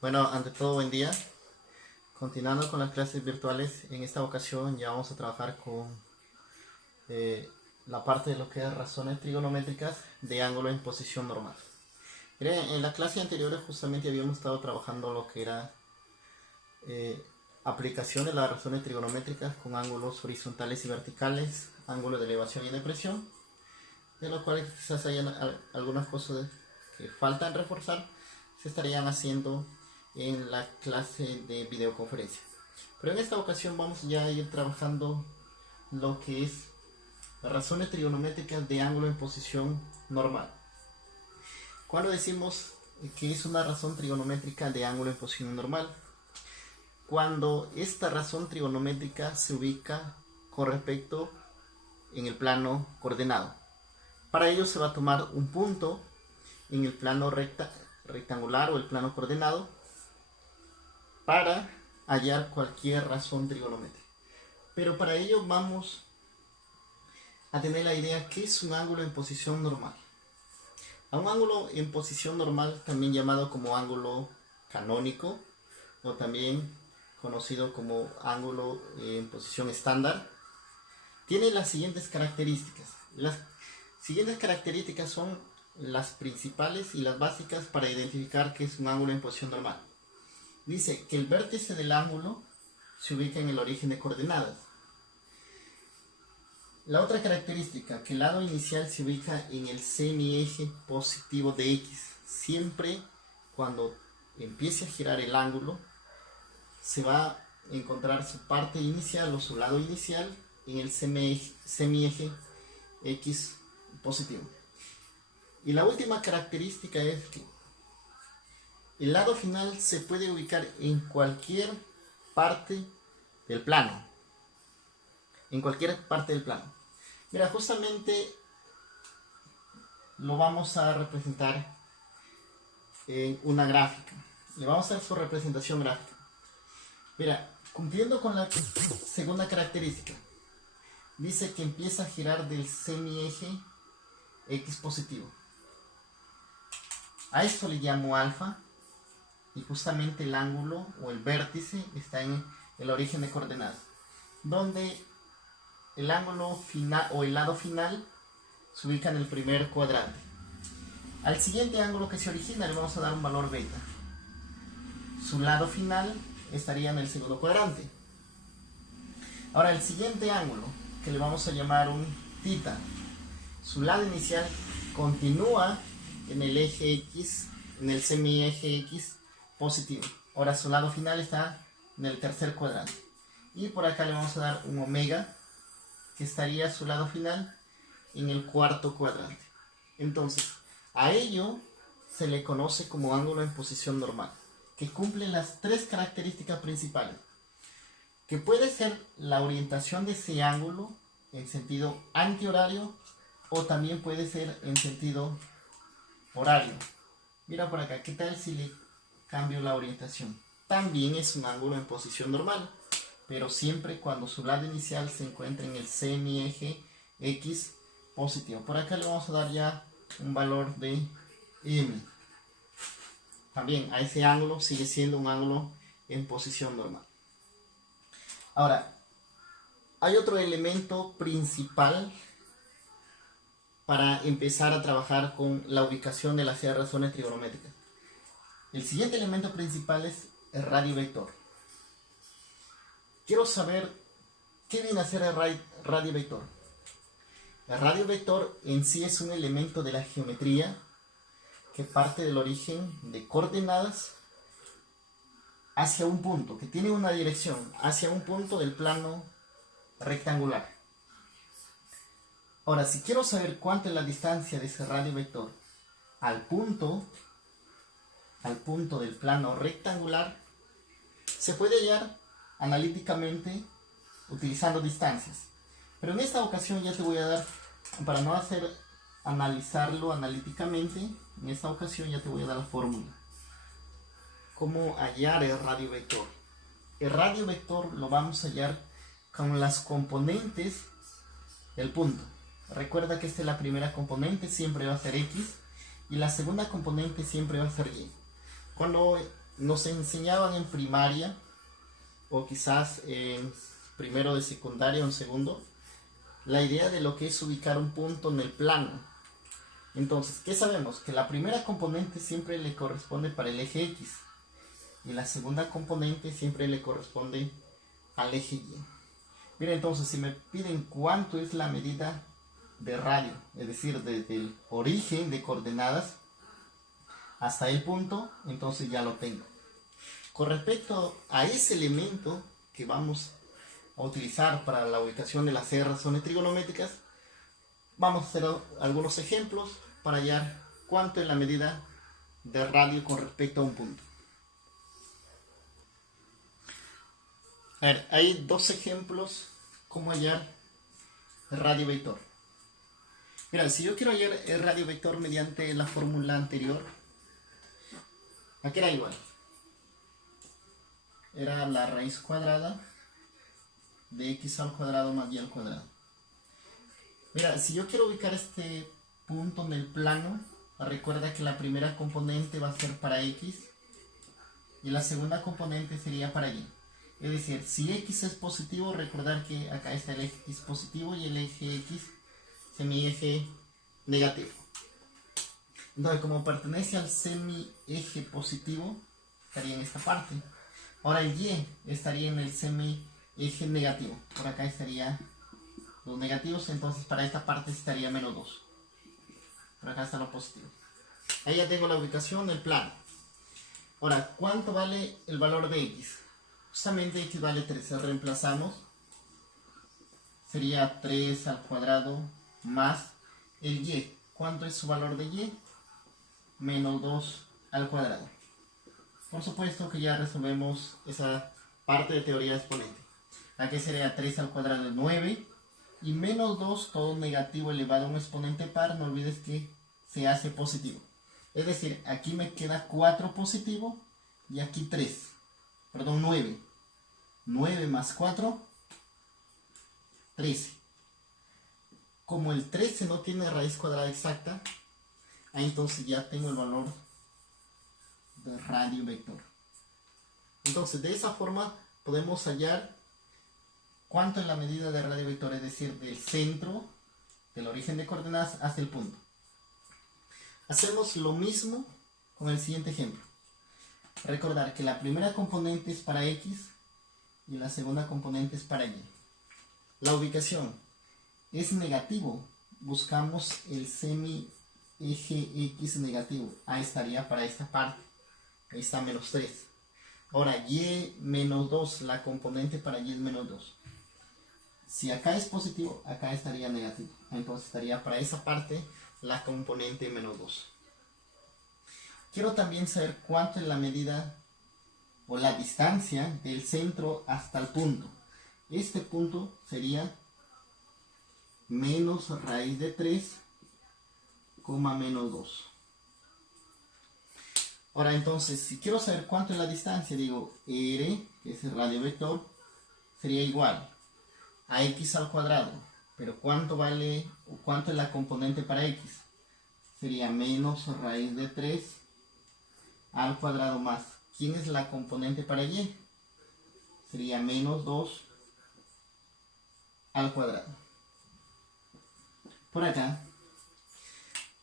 Bueno, ante todo, buen día. Continuando con las clases virtuales, en esta ocasión ya vamos a trabajar con eh, la parte de lo que es razones trigonométricas de ángulo en posición normal. Miren, en la clase anterior justamente habíamos estado trabajando lo que era eh, aplicación de las razones trigonométricas con ángulos horizontales y verticales, ángulos de elevación y depresión, de lo cual quizás hayan algunas cosas que faltan reforzar, se estarían haciendo en la clase de videoconferencia. Pero en esta ocasión vamos ya a ir trabajando lo que es las razones trigonométricas de ángulo en posición normal. Cuando decimos que es una razón trigonométrica de ángulo en posición normal, cuando esta razón trigonométrica se ubica con respecto en el plano coordenado. Para ello se va a tomar un punto en el plano rectangular o el plano coordenado para hallar cualquier razón trigonométrica. Pero para ello vamos a tener la idea que es un ángulo en posición normal. A un ángulo en posición normal, también llamado como ángulo canónico o también conocido como ángulo en posición estándar, tiene las siguientes características. Las siguientes características son las principales y las básicas para identificar que es un ángulo en posición normal. Dice que el vértice del ángulo se ubica en el origen de coordenadas. La otra característica, que el lado inicial se ubica en el semieje positivo de X. Siempre cuando empiece a girar el ángulo, se va a encontrar su parte inicial o su lado inicial en el semieje X positivo. Y la última característica es que el lado final se puede ubicar en cualquier parte del plano. En cualquier parte del plano. Mira, justamente lo vamos a representar en una gráfica. Le vamos a dar su representación gráfica. Mira, cumpliendo con la segunda característica, dice que empieza a girar del semieje X positivo. A esto le llamo alfa. Y justamente el ángulo o el vértice está en el origen de coordenadas, donde el ángulo final o el lado final se ubica en el primer cuadrante. Al siguiente ángulo que se origina le vamos a dar un valor beta. Su lado final estaría en el segundo cuadrante. Ahora el siguiente ángulo, que le vamos a llamar un tita, su lado inicial continúa en el eje X, en el semieje X positivo. Ahora su lado final está en el tercer cuadrante. Y por acá le vamos a dar un omega, que estaría su lado final en el cuarto cuadrante. Entonces, a ello se le conoce como ángulo en posición normal, que cumple las tres características principales. Que puede ser la orientación de ese ángulo en sentido antihorario o también puede ser en sentido horario. Mira por acá, ¿qué tal si le cambio la orientación? También es un ángulo en posición normal, pero siempre cuando su lado inicial se encuentra en el semieje X positivo. Por acá le vamos a dar ya un valor de M. También a ese ángulo sigue siendo un ángulo en posición normal. Ahora, hay otro elemento principal para empezar a trabajar con la ubicación de las razones trigonométricas. El siguiente elemento principal es el radio vector. Quiero saber qué viene a ser el radio vector. El radio vector en sí es un elemento de la geometría que parte del origen de coordenadas hacia un punto, que tiene una dirección, hacia un punto del plano rectangular. Ahora, si quiero saber cuánto es la distancia de ese radio vector al punto del plano rectangular, se puede hallar analíticamente utilizando distancias. Pero en esta ocasión ya te voy a dar, para no analizarlo analíticamente, en esta ocasión ya te voy a dar la fórmula. ¿Cómo hallar el radio vector? El radio vector lo vamos a hallar con las componentes del punto. Recuerda que la primera componente siempre va a ser X y la segunda componente siempre va a ser Y. Cuando nos enseñaban en primaria, o quizás en primero de secundaria o en segundo, la idea de lo que es ubicar un punto en el plano. Entonces, ¿qué sabemos? Que la primera componente siempre le corresponde para el eje X y la segunda componente siempre le corresponde al eje Y. Bien, entonces si me piden cuánto es la medida de radio, es decir, desde el origen de coordenadas hasta el punto, entonces ya lo tengo. Con respecto a ese elemento que vamos a utilizar para la ubicación de las razones trigonométricas, vamos a hacer algunos ejemplos para hallar cuánto es la medida de radio con respecto a un punto. A ver, hay dos ejemplos cómo hallar el radio vector. Mira, si yo quiero hallar el radio vector mediante la fórmula anterior, aquí era igual. Era la raíz cuadrada de x al cuadrado más y al cuadrado. Mira, si yo quiero ubicar este punto en el plano, recuerda que la primera componente va a ser para x y la segunda componente sería para y. Es decir, si x es positivo, recordar que acá está el eje x positivo y el eje x semieje negativo. Entonces, como pertenece al semieje positivo, estaría en esta parte. Ahora el y estaría en el semieje negativo. Por acá estaría los negativos, entonces para esta parte estaría menos 2. Por acá está lo positivo. Ahí ya tengo la ubicación del plano. Ahora, ¿cuánto vale el valor de x? Justamente x vale 3. Reemplazamos. Sería 3 al cuadrado más el y. ¿Cuánto es su valor de y? Menos 2 al cuadrado. Por supuesto que ya resolvemos esa parte de teoría de exponente. Aquí sería 3 al cuadrado de 9. Y menos 2, todo negativo elevado a un exponente par, no olvides que se hace positivo. Es decir, aquí me queda 4 positivo y aquí 3. Perdón, 9. 9 más 4, 13. Como el 13 no tiene raíz cuadrada exacta, ahí entonces ya tengo el valor de radio vector. Entonces, de esa forma podemos hallar cuánto es la medida de radio vector, es decir, del centro, del origen de coordenadas hasta el punto. Hacemos lo mismo con el siguiente ejemplo. Recordar que la primera componente es para x y la segunda componente es para y. La ubicación es negativo. Buscamos el semieje x negativo. Ahí estaría para esta parte. Ahí está menos 3. Ahora y menos 2. La componente para y es menos 2. Si acá es positivo, acá estaría negativo. Entonces estaría para esa parte la componente menos 2. Quiero también saber cuánto es la medida o la distancia del centro hasta el punto. Este punto sería menos raíz de 3, menos 2. Ahora entonces, si quiero saber cuánto es la distancia, digo r, que es el radio vector, sería igual a x al cuadrado. Pero ¿cuánto vale o cuánto es la componente para x? Sería menos raíz de 3 al cuadrado más. ¿Quién es la componente para y? Sería menos 2 al cuadrado. Por acá,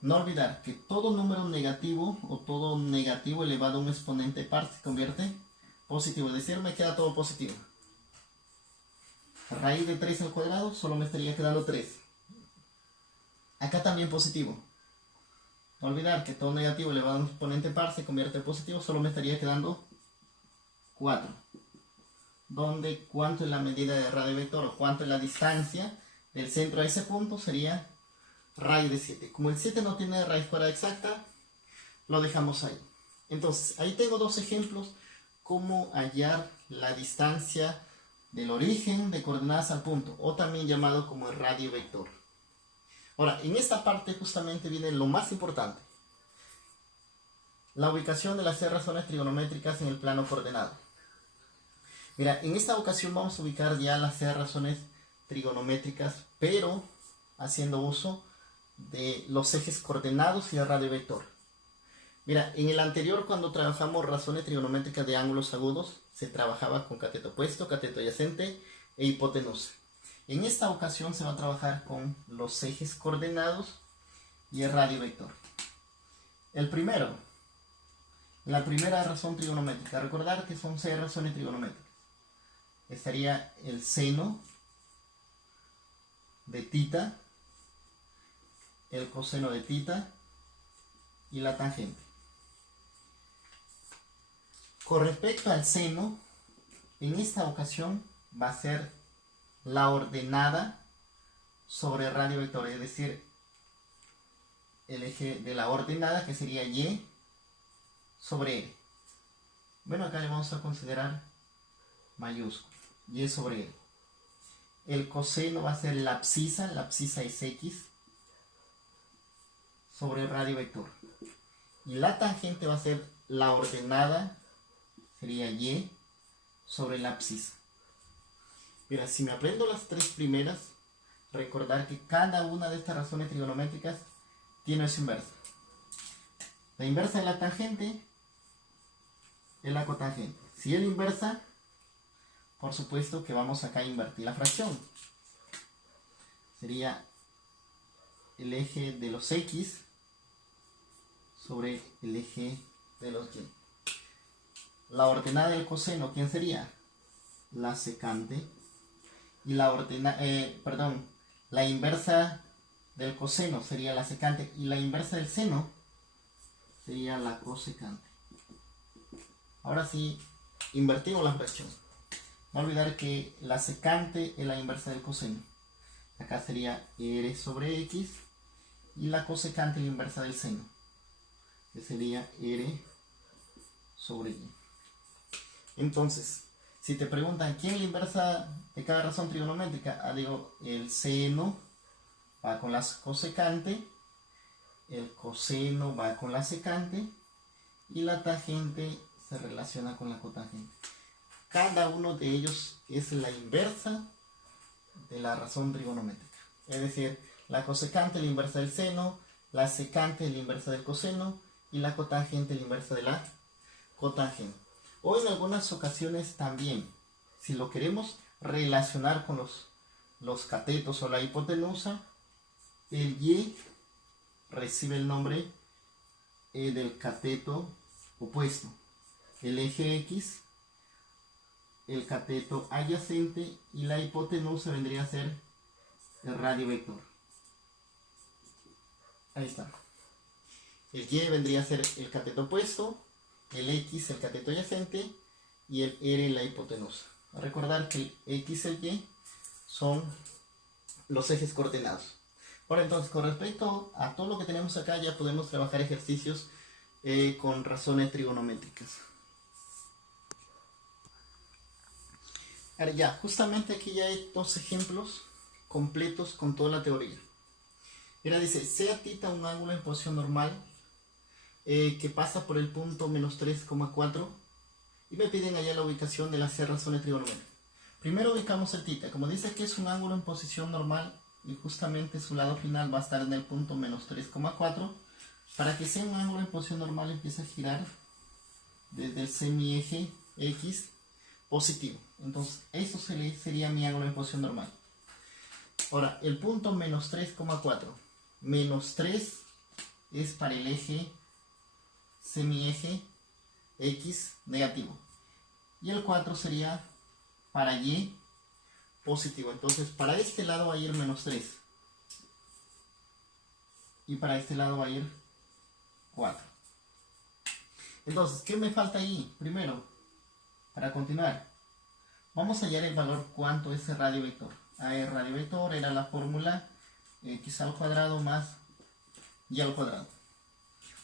no olvidar que todo número negativo o todo negativo elevado a un exponente par se convierte positivo. Es decir, me queda todo positivo. Raíz de 3 al cuadrado, solo me estaría quedando 3. Acá también positivo. No olvidar que todo negativo elevado a un exponente par se convierte en positivo, solo me estaría quedando 4. Donde cuánto es la medida de radio vector o cuánto es la distancia del centro a ese punto sería raíz de 7. Como el 7 no tiene raíz cuadrada exacta, lo dejamos ahí. Entonces, ahí tengo dos ejemplos cómo hallar la distancia del origen de coordenadas al punto, o también llamado como el radio vector. Ahora, en esta parte justamente viene lo más importante. La ubicación de las razones trigonométricas en el plano coordenado. Mira, en esta ocasión vamos a ubicar ya las razones trigonométricas, pero haciendo uso de los ejes coordenados y el radio vector. Mira, en el anterior cuando trabajamos razones trigonométricas de ángulos agudos, se trabajaba con cateto opuesto, cateto adyacente e hipotenusa. En esta ocasión se va a trabajar con los ejes coordenados y el radio vector. El primero, la primera razón trigonométrica. Recordar que son 6 razones trigonométricas. Estaría el seno de tita, el coseno de tita y la tangente. Con respecto al seno, en esta ocasión va a ser la ordenada sobre el radio vector, es decir, el eje de la ordenada que sería y sobre l. Bueno, acá le vamos a considerar mayúsculo, y sobre l. El coseno va a ser la abscisa es x sobre el radio vector. Y la tangente va a ser la ordenada, sería y sobre la abscisa. Mira, si me aprendo las 3 primeras, recordar que cada una de estas razones trigonométricas tiene su inversa. La inversa de la tangente es la cotangente. Si es la inversa, por supuesto que vamos acá a invertir la fracción. Sería el eje de los x sobre el eje de los y. La ordenada del coseno, ¿quién sería? La secante. Y la inversa del coseno sería la secante. Y la inversa del seno sería la cosecante. Ahora sí, invertimos la fracción. No olvidar que la secante es la inversa del coseno. Acá sería r sobre x. Y la cosecante es la inversa del seno, que sería r sobre y. Entonces, si te preguntan quién es la inversa de cada razón trigonométrica, digo, el seno va con la cosecante, el coseno va con la secante y la tangente se relaciona con la cotangente. Cada uno de ellos es la inversa de la razón trigonométrica. Es decir, la cosecante es la inversa del seno, la secante es la inversa del coseno y la cotangente es la inversa de la cotangente. O en algunas ocasiones también, si lo queremos relacionar con los catetos o la hipotenusa, el y recibe el nombre del cateto opuesto. El eje x, el cateto adyacente y la hipotenusa vendría a ser el radio vector. Ahí está. El y vendría a ser el cateto opuesto, el x el cateto adyacente y el r la hipotenusa. Recordar que el x y el y son los ejes coordenados. Ahora entonces, con respecto a todo lo que tenemos acá, ya podemos trabajar ejercicios con razones trigonométricas. Ahora ya, justamente aquí ya hay 2 ejemplos completos con toda la teoría. Mira, dice, sea tita un ángulo en posición normal que pasa por el punto menos 3,4 y me piden allá la ubicación de las 6 razones trigonométricas. Primero ubicamos el tita. Como dice que es un ángulo en posición normal y justamente su lado final va a estar en el punto menos 3,4, para que sea un ángulo en posición normal empieza a girar desde el semieje x positivo. Entonces, eso sería mi ángulo en posición normal. Ahora, el punto menos 3,4. Menos 3 es para el eje semieje x negativo. Y el 4 sería para y positivo. Entonces, para este lado va a ir menos 3. Y para este lado va a ir 4. Entonces, ¿qué me falta ahí? Primero, para continuar, vamos a hallar el valor cuánto es el radio vector. El radio vector era la fórmula x al cuadrado más y al cuadrado.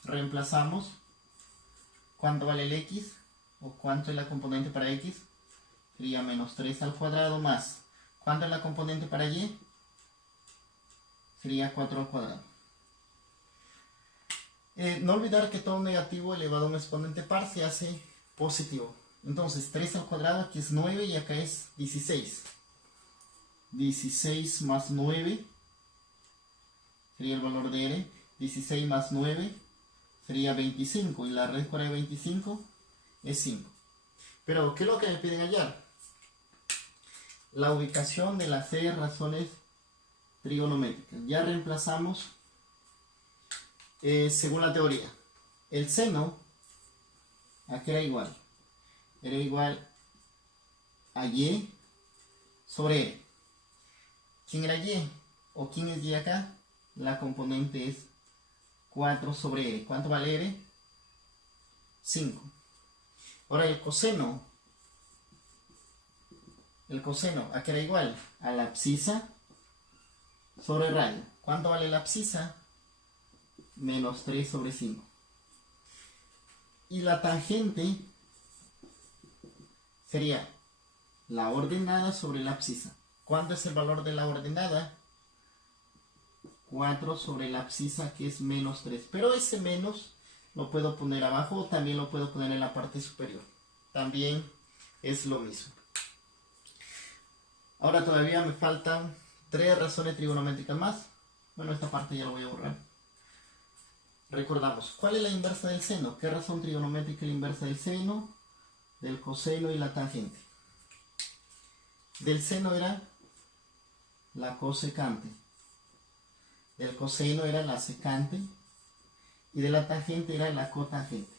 Reemplazamos cuánto vale el x o cuánto es la componente para x. Sería menos 3 al cuadrado más cuánto es la componente para y. Sería 4 al cuadrado. No olvidar que todo negativo elevado a un exponente par se hace positivo. Entonces 3 al cuadrado aquí es 9 y acá es 16. 16 más 9 sería el valor de r. 16 más 9 sería 25 y la raíz cuadrada de 25 es 5. Pero, ¿qué es lo que me piden hallar? La ubicación de las 6 razones trigonométricas. Ya reemplazamos según la teoría. El seno, ¿a qué era igual? Era igual a y sobre r. ¿Quién era y? ¿O quién es y acá? La componente es 4 sobre r. ¿Cuánto vale r? 5. Ahora el coseno, ¿a qué era igual? A la abscisa sobre radio. ¿Cuánto vale la abscisa? Menos 3 sobre 5. Y la tangente sería la ordenada sobre la abscisa. ¿Cuánto es el valor de la ordenada? 4 sobre la abscisa, que es menos 3. Pero ese menos lo puedo poner abajo o también lo puedo poner en la parte superior. También es lo mismo. Ahora todavía me faltan 3 razones trigonométricas más. Bueno, esta parte ya la voy a borrar. Recordamos, ¿cuál es la inversa del seno? ¿Qué razón trigonométrica es la inversa del seno, del coseno y la tangente? Del seno era la cosecante, del coseno era la secante y de la tangente era la cotangente.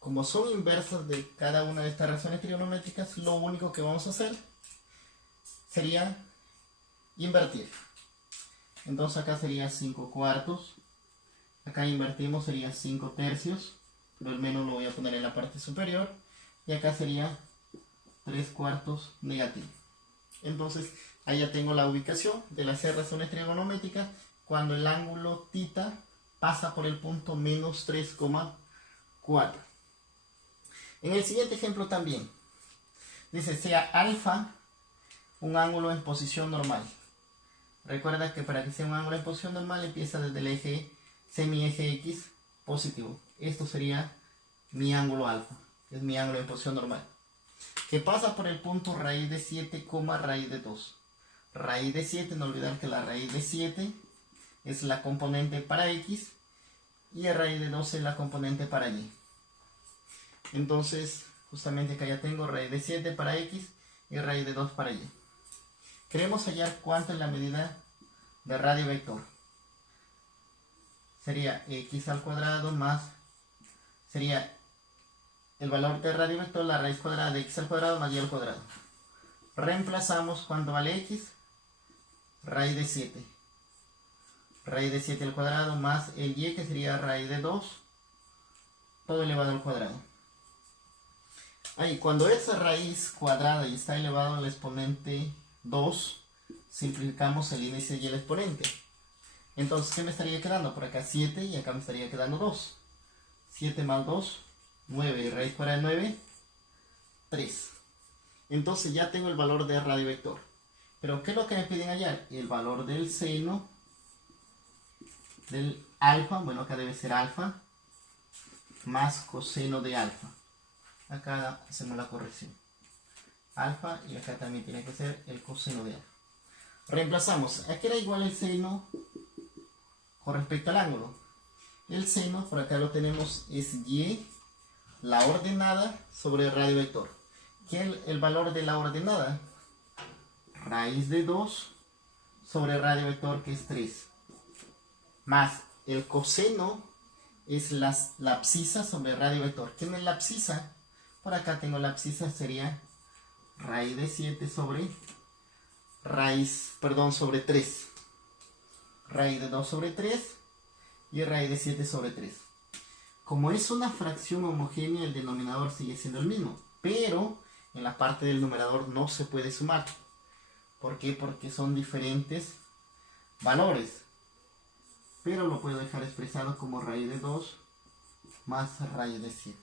Como son inversas de cada una de estas razones trigonométricas, lo único que vamos a hacer sería invertir. Entonces acá sería 5 cuartos, acá invertimos, sería 5 tercios, pero el menos lo voy a poner en la parte superior, y acá sería 3 cuartos negativo. Entonces ahí ya tengo la ubicación de las 6 razones trigonométricas cuando el ángulo θ pasa por el punto menos 3,4. En el siguiente ejemplo también dice, sea alfa un ángulo en posición normal. Recuerda que para que sea un ángulo en posición normal empieza desde el eje semieje X positivo. Esto sería mi ángulo alfa, que es mi ángulo en posición normal, que pasa por el punto raíz de 7, raíz de 2. Raíz de 7, no olvidar que la raíz de 7 es la componente para X y la raíz de 2 es la componente para Y. Entonces, justamente acá ya tengo raíz de 7 para X y raíz de 2 para Y. Queremos hallar cuánto es la medida de radio vector. Sería x al cuadrado más, sería el valor de radio vector, la raíz cuadrada de x al cuadrado más y al cuadrado. Reemplazamos cuánto vale x, raíz de 7. Raíz de 7 al cuadrado más el y, que sería raíz de 2, todo elevado al cuadrado. Ahí, cuando esa raíz cuadrada y está elevado al exponente 2, simplificamos el índice y el exponente. Entonces, ¿qué me estaría quedando? Por acá 7 y acá me estaría quedando 2. 7 más 2, 9. Y raíz cuadrada de 9, 3. Entonces ya tengo el valor de radio vector. Pero ¿qué es lo que me piden hallar? El valor del seno del alfa, bueno, acá debe ser alfa, más coseno de alfa. Acá hacemos la corrección. Alfa y acá también tiene que ser el coseno de alfa. Reemplazamos. Aquí era igual el seno con respecto al ángulo. El seno, por acá lo tenemos, es y, la ordenada sobre el radio vector. ¿Qué es el valor de la ordenada? Raíz de 2 sobre el radio vector, que es 3. Más el coseno es la abscisa sobre el radio vector. ¿Qué es la abscisa? Por acá tengo la abscisa, sería raíz de 7 sobre sobre 3. Raíz de 2 sobre 3 y raíz de 7 sobre 3. Como es una fracción homogénea, el denominador sigue siendo el mismo, pero en la parte del numerador no se puede sumar. ¿Por qué? Porque son diferentes valores. Pero lo puedo dejar expresado como raíz de 2 más raíz de 7.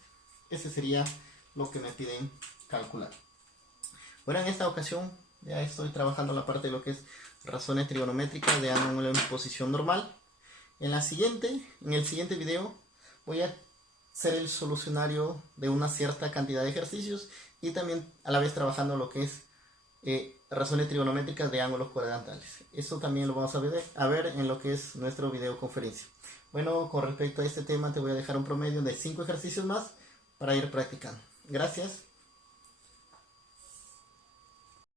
Ese sería lo que me piden calcular. Bueno, en esta ocasión ya estoy trabajando la parte de lo que es razones trigonométricas de ángulo en posición normal. En el siguiente video voy a hacer el solucionario de una cierta cantidad de ejercicios y también a la vez trabajando lo que es razones trigonométricas de ángulos cuadrantales. Eso también lo vamos a ver en lo que es nuestro videoconferencia. Bueno, con respecto a este tema te voy a dejar un promedio de 5 ejercicios más para ir practicando. Gracias.